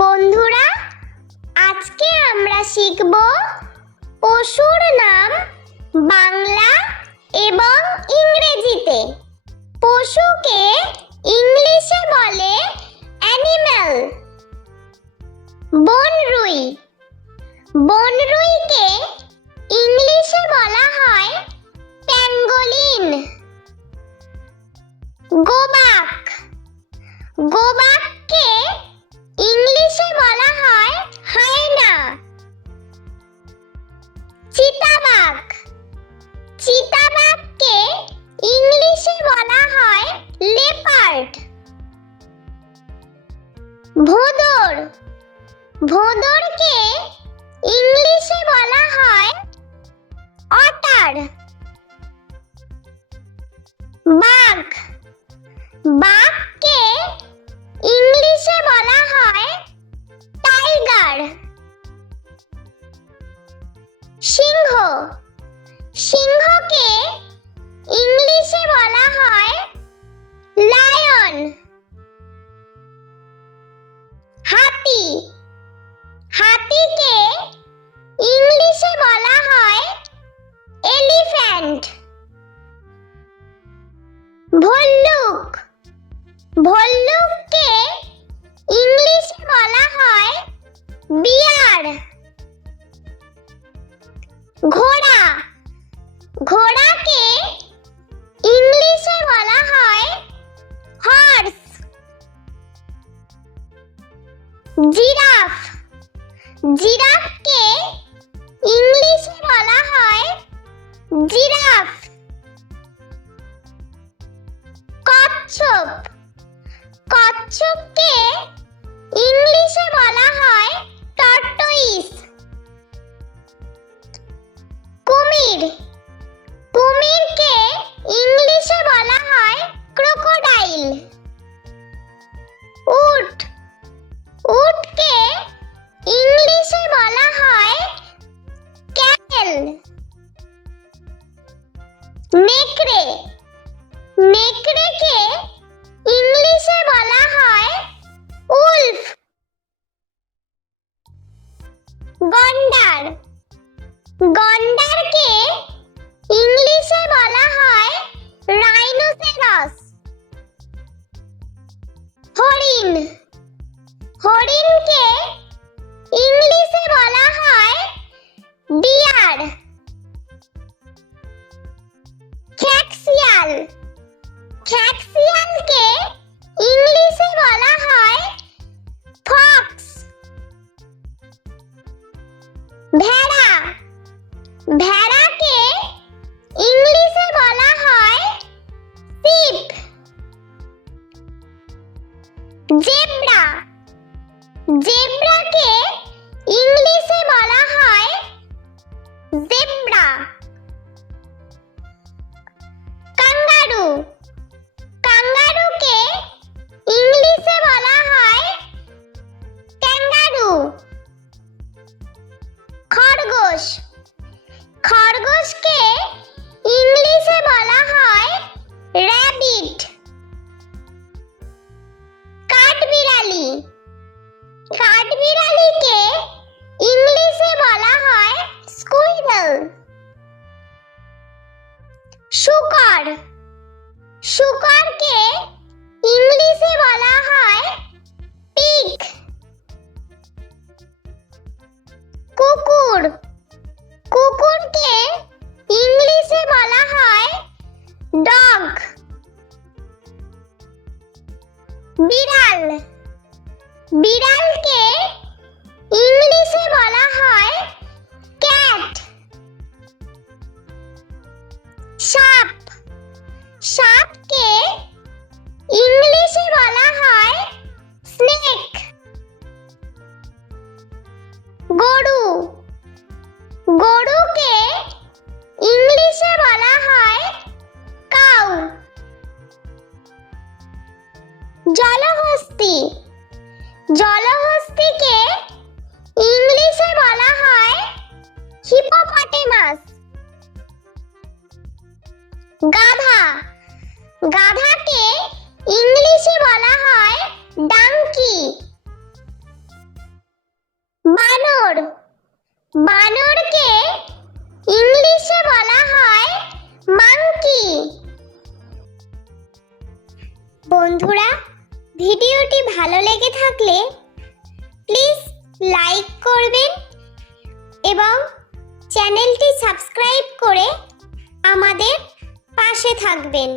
বন্ধুরা, আজকে আমরা শিখব পশুর নাম বাংলা এবং ইংরেজিতে। পশুকে ইংলিশে বলে অ্যানিম্যাল। বনরুই, বনরুইকে ইংলিশে বলা হয় প্যাঙ্গোলিন। গোবাক, গোবাককে ইংলিশে বলা হয় হায়না। চিতাবাঘ, চিতাবাঘকে ইংলিশে বলা হয় লেপার্ড। ভোঁদর, ভোঁদরকে ইংলিশে বলা হয় অটার। বাঘ, বাঘকে ইংলিশে বলা হয় টাইগার। সিংহ, সিংহকে ইংলিশে বলা হয় লায়ন। হাতি, হাতিকে ইংলিশে বলা হয় এলিফ্যান্ট। ভল্লুক, ভল্লুককে ইংলিশে বলা হয় বিয়ার। ঘোড়া, ঘোড়াকে ইংলিশে বলা হয় হর্স। জিরাফ, জিরাফকে ইংলিশে বলা হয় জিরাফ। কচ্ছপ, কচ্ছপকে ইংলিশে বলা হয় টর্টয়েস। কুমির, কুমিরকে ইংলিশে বলা হয় ক্রোকোডাইল। উট, উটকে ইংলিশে বলা হয় ক্যামেল। নেকড়ে, নেকড়েকে ইংলিশে বলা হয় উলফ। গন্ডার, গন্ডারকে ইংলিশে বলা হয় রাইনোসেরাস। হরিণ, হরিণকে ইংলিশে বলা হয় ডিয়ার। খ্যাঁকশিয়াল, খ্যাঁকশিয়ালকে ইংলিশে বলা হয় ফক্স। ভেড়া, ভেড়াকে ইংলিশে বলা হয় শিপ। জেব্রা, জেব্রাকে ইংলিশে বলা হয় জেব্রা। কাঙ্গারু, কাঙ্গারুকে ইংলিশে বলা হয় ক্যাঙ্গারু। খরগোশ, খরগোশকে ইংলিশে বলা হয় র‍্যাবিট। কাঠবিড়ালি, কাঠবিড়ালিকে ইংলিশে বলা হয় স্কুইরল। শূকর, শূকরকে ইংলিশে বলা হয় পিগ। কুকুর, কুকুরকে ইংলিশে বলা হয় ডগ। বিড়াল, বিড়ালকে ইংলিশে বলা হয় ক্যাট। সাপ, সাপকে ইংলিশে বলা হয় স্নেক। গরু, গরুকে ইংলিশে বলা হয় কাউ। জলহস্তী, জলহস্তীকে ইংলিশে বলা হয় হিপোপটেমাস। গাধা, গাধাকে ইংলিশে বলা হয় ডাঙ্কি। বানরকে ইংলিশে বলা হয় মাঙ্কি। বন্ধুরা, ভিডিওটি ভালো লেগে থাকলে প্লিজ লাইক করবেন এবং চ্যানেলটি সাবস্ক্রাইব করে আমাদের পাশে থাকবেন।